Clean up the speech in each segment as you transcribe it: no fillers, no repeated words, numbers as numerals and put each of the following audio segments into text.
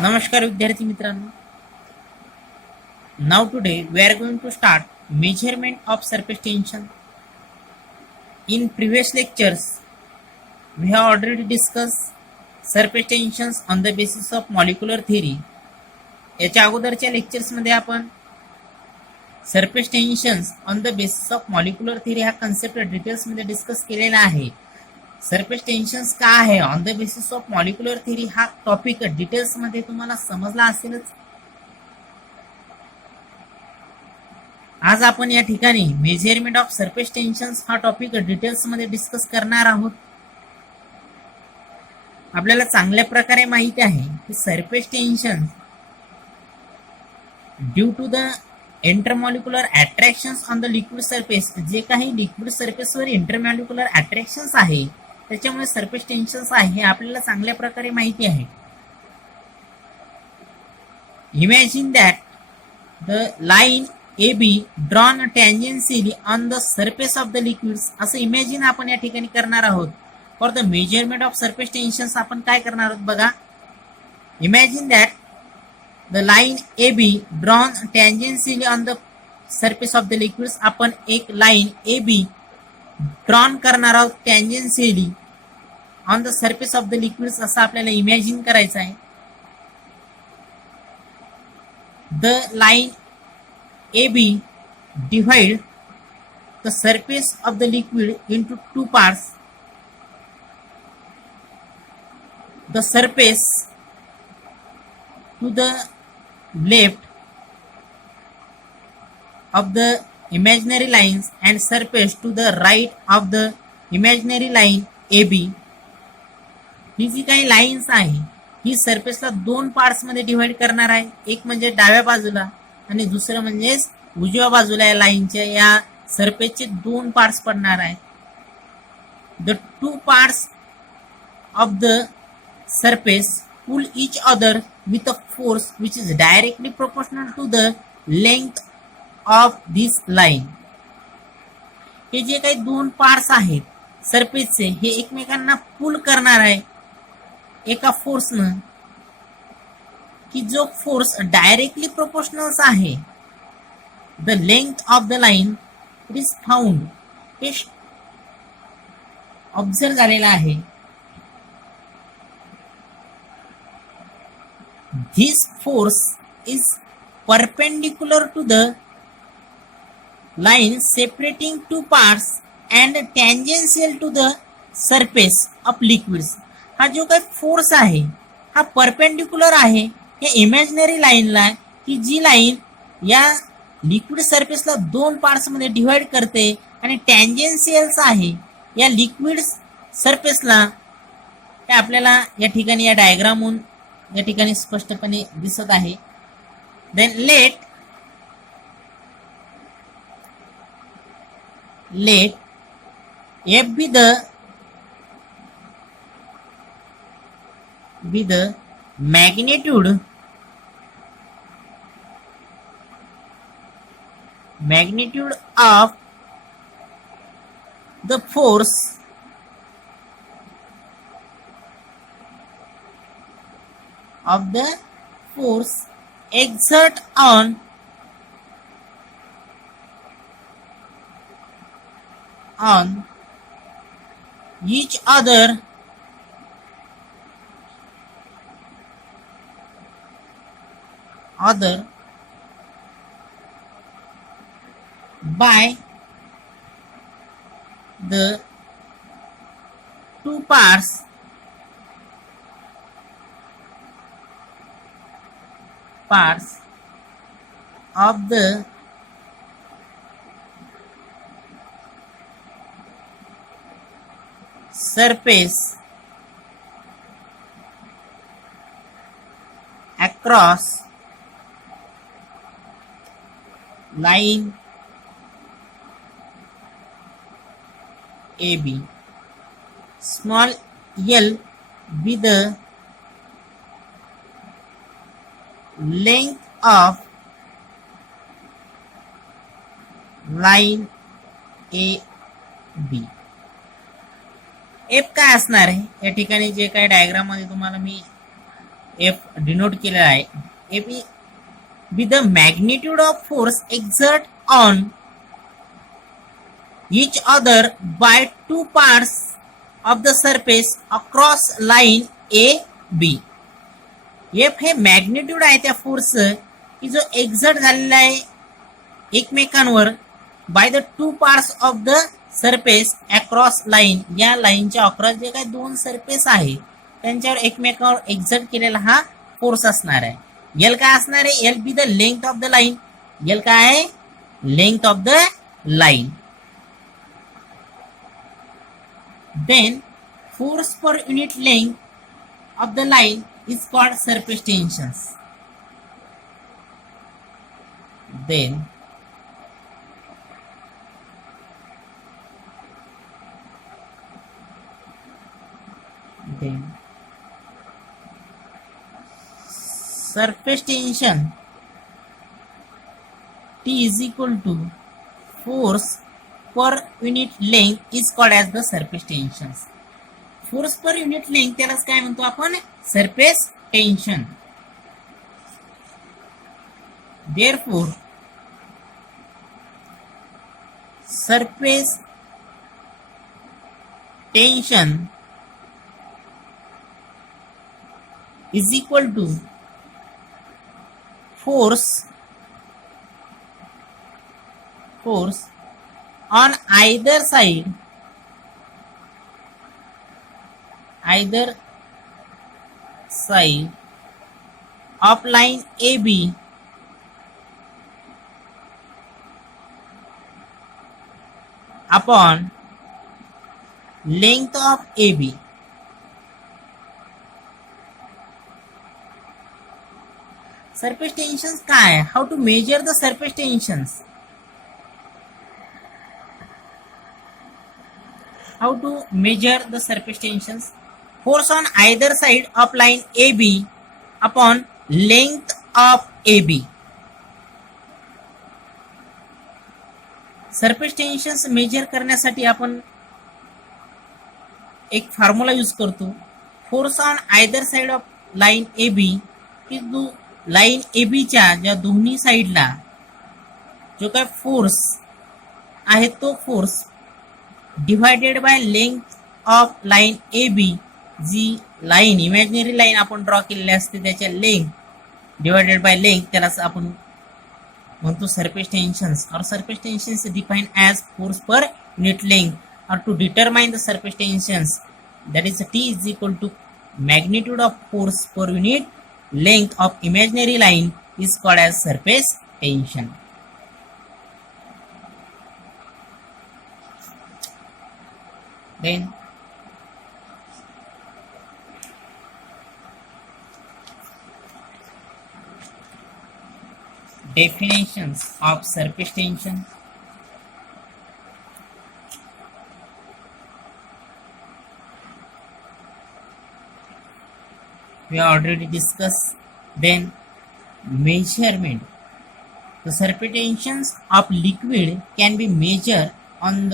नमस्कार विद्यार्थी मित्रांनो. Now today we are going to start measurement of surface tension. In previous lectures we have already discussed surface tensions on the basis of molecular theory. याच्या अगोदरच्या lectures मध्ये आपण surface tensions on the basis of molecular theory हा concept details मध्ये discuss केलेला आहे. Surface tensions का आहे on the basis of molecular theory हा टॉपिक डिटेल्स मध्ये तुम्हाला समजला असेलच. आज आपण या ठिकाणी मेजरमेंट ऑफ सरफेस टेन्शन्स हा टॉपिक डिटेल्स मध्ये डिस्कस करणार आहोत. आपल्याला चांगल्या प्रकारे माहिती आहे की surface tension due to the intermolecular attractions on the liquid surface, जे काही लिक्विड सरफेसवर इंटरमॉलिक्युलर अट्रॅक्शन्स आहे त्याच्यामुळे सरफेस टेन्शन्स आहे हे आपल्याला चांगल्या प्रकारे माहिती आहे. Imagine that the line A B drawn tangentially on the surface of the liquids. असं इमॅजिन आपण या ठिकाणी करणार आहोत. For the measurement of surface tensions आपण काय करणार आहोत बघा. Imagine that the line A B drawn tangentially on the surface of the liquids. आपण एक लाईन ए बी ड्रॉन करणार आहोत tangentially on the surface of the liquids असं आपल्याला इमॅजिन करायचं आहे. The line A B divide the surface of the liquid into two parts. The surface to the left of the imaginary lines and surface to the right of the imaginary line AB. ही जी काही लाईन्स आहे ही सरफेसला दोन पार्ट्स मध्ये डिवाइड करणार आहे. एक म्हणजे डाव्या बाजूला आणि दुसरं म्हणजे उजव्या बाजूला. या लाईनच्या या सरफेसचे दोन पार्ट्स पडणार आहेत. The two parts of the surface pull each other with a force which is directly proportional to the length of this line. हे जे काही दोन पार्ट्स आहेत सरफेसचे हे एकमेकांना पुल करणार आहे एका फोर्सनं, की जो फोर्स डायरेक्टली प्रोपोर्शनल आहे. The length of the line it is found, हे ऑब्झर्व झालेलं आहे. This force is perpendicular to the line separating two parts and tangential to the surface of liquids. हा जो काही फोर्स आहे हा परपेंडिक्युलर आहे या इमॅजिनरी लाईनला, की जी लाईन या लिक्विड सरफेसला दोन पार्ट्स मध्ये डिवाइड करते आणि टँजेन्शियल्स आहे या लिक्विड सरफेसला. हे आपल्याला या ठिकाणी या डायग्रामहून या ठिकाणी स्पष्टपणे दिसत आहे. Then let F be the magnitude of the force exert on each other by the two parts of the surface across line AB. Small l be the length of line AB. F काय असणार आहे या ठिकाणी जे काय डायग्राम मध्ये तुम्हाला मी F denote केलेला आहे. F be the magnitude of force exert on each other by two parts of the surface across line A B. F हे मॅग्निट्यूड आहे त्या फोर्स की जो एक्झर्ट झालेला आहे एकमेकांवर by the two parts of the surface across line, या लाईनच्या अक्रॉस जे काही दोन सरफेस आहे त्यांच्यावर एकमेकांवर एक्झर्ट केलेला हा फोर्स असणार आहे. एल काय असणार आहे? L be the length of the line. L काय आहे? Length of the line. Then force per unit length of the line is called surface tensions. Then surface tension T is equal to force per unit length is called as the surface tensions. Force per unit length त्यालाच काय म्हणतो आपण? Surface tension. Therefore surface tension is equal to force on either side of line AB upon length of AB. Surface tensions काय आहे? How to measure the surface tensions? How to measure the surface tensions? Force on either side of line AB upon length of AB. Surface tensions measure करण्यासाठी आपण एक formula use करतो. Force on either side of line A B, की जो line A बीच्या ज्या दोन्ही साईडला जो काय फोर्स आहे तो force divided by length of line A B, जी लाईन इमॅजिनरी लाईन आपण ड्रॉ केलेली असते त्याच्या लेंथ डिवायडेड बाय लेंथ, त्यालाच आपण म्हणतो सरफेस टेन्शन्स. और surface tensions defined as force per unit length. और to determine the surface tensions, that is T is equal to magnitude of force per unit length of imaginary line is called as surface tension. Then definitions of surface tension. We already discussed. Then measurement. The surface tensions of liquid can be measured on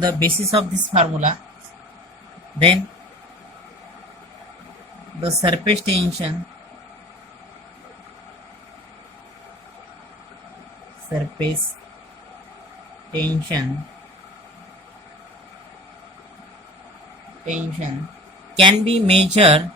the basis of this formula. Then the surface tension can be measured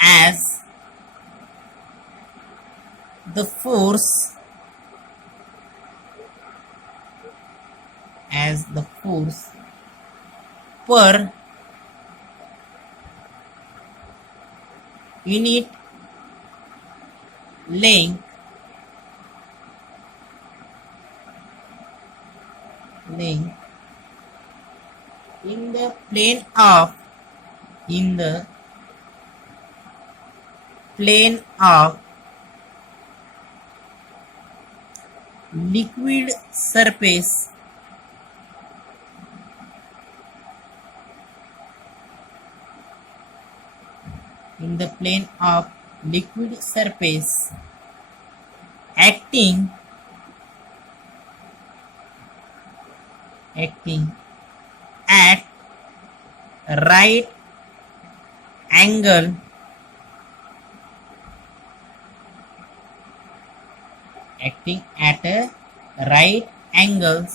as the force per unit length in the plane of liquid surface in the plane of liquid surface acting at right angle angles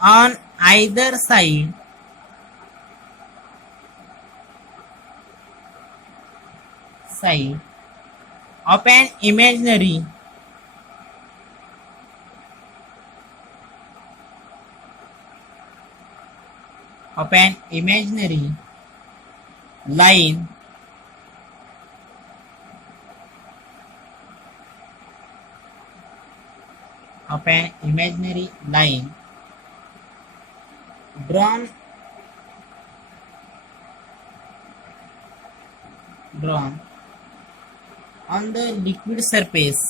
on either side of an imaginary line drawn on the liquid surface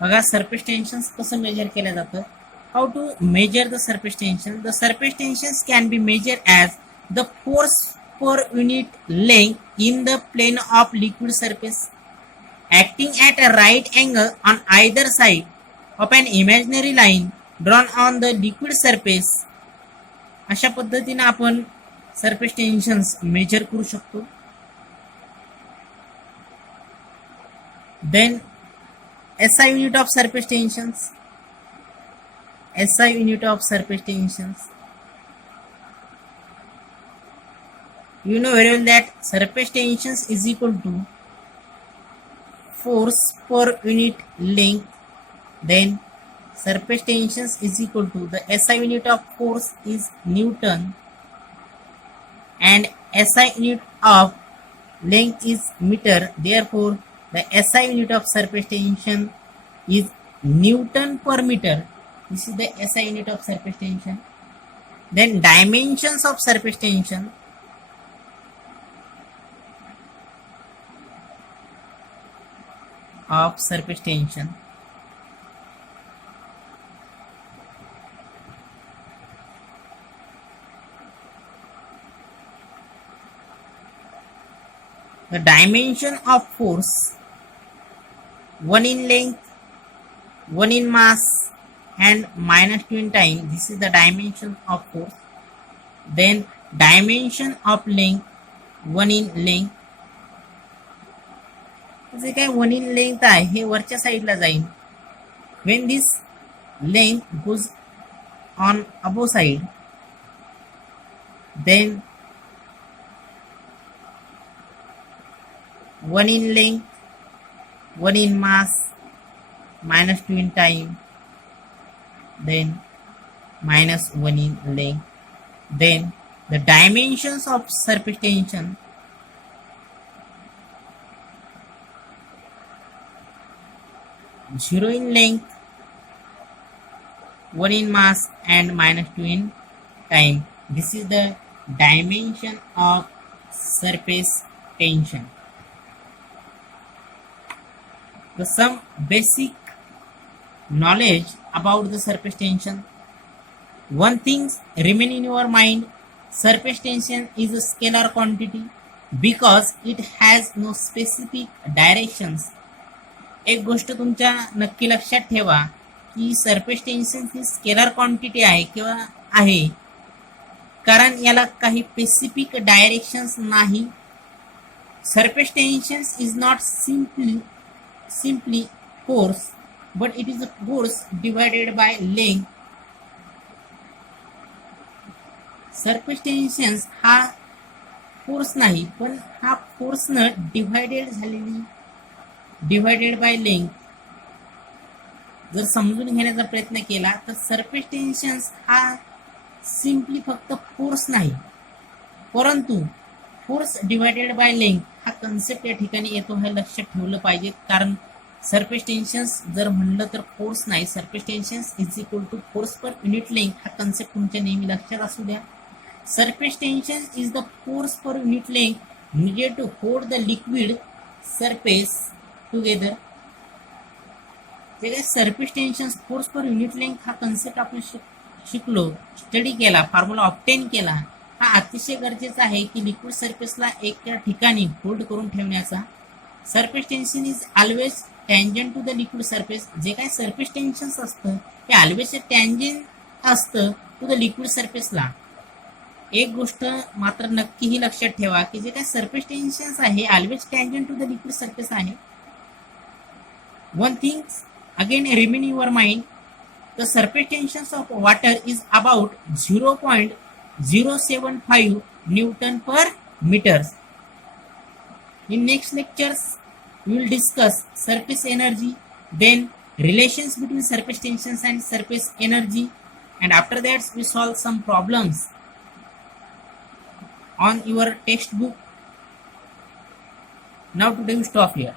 बघा surface tension कसं measure केलं जातं. How to measure the surface tension. The surface tensions can be measure as the force per unit length in the plane of liquid surface acting at a right angle on either side of an imaginary line drawn on the liquid surface. अशा पद्धतीने आपण surface tensions major करू शकतो. Then SI unit of surface tensions. SI unit of surface tensions. You know very well that surface tensions is equal to force per unit length. Then surface tensions is equal to the SI unit of force is Newton and SI unit of length is meter. Therefore the SI unit of surface tension is Newton per meter. This is the SI unit of surface tension. Then dimensions of surface tension. The dimension of force, one in length, one in mass and -2 in time. This is the dimension of force. Then dimension of length, one in length. जे काय one in length आहे हे वरच्या साईडला जाईल. when this length goes on above side, then one in length, one in mass, -2 in time, then -1 in length. Then the dimensions of surface tension, zero in length, one in mass and -2 in time. This is the dimension of surface tension. Some basic knowledge about the surface tension. One thing remain in your mind: surface tension is a scalar quantity because it has no specific directions. एक गोष्ट तुमच्या नक्की लक्षात ठेवा की surface tension ही scalar quantity आहे किंवा आहे कारण याला काही स्पेसिफिक डायरेक्शन्स नाही. Surface tension is not simply force, but it is a force divided by length. Surface tension हा फोर्स नाही पण हा फोर्सनं डिवायडेड बाय लेंथ जर समजून घेण्याचा प्रयत्न केला तर सरफेस टेन्शन हा सिंपली फक्त फोर्स नाही परंतु फोर्स डिवायडेड बाय लेंथ हा कन्सेप्ट या ठिकाणी येतो हे लक्षात ठेवलं पाहिजे. कारण सरफेस टेन्शन जर म्हणलं तर फोर्स नाही, surface tension is equal to force per unit length हा कन्सेप्ट तुमच्या नेहमी लक्षात असू द्या. Surface tension is the force per unit length needed to hold the liquid surface together. जे काय surface tension force per unit length हा concept आपण शिकलो, स्टडी केला, फॉर्म्युला ऑब्टेन केला. हा अतिशय गरजेचा आहे की लिक्विड सरफेसला एका ठिकाणी होल्ड करून ठेवण्याचा. Surface tension is always tangent to the liquid surface. जे काय सरफेस टेन्शन असतं ते ऑलवेज टँजंट असतं टू द लिक्विड सरफेसला. एक गोष्ट मात्र नक्कीही लक्षात ठेवा की जे काय सरफेस टेन्शन आहे always tangent to the liquid surface आहे. One thing again remain in your mind, the surface tension of water is about 0.075 Newton per meters. In next lectures we will discuss surface energy, then relations between surface tensions and surface energy, and after that we solve some problems on your textbook. Now today we stop here.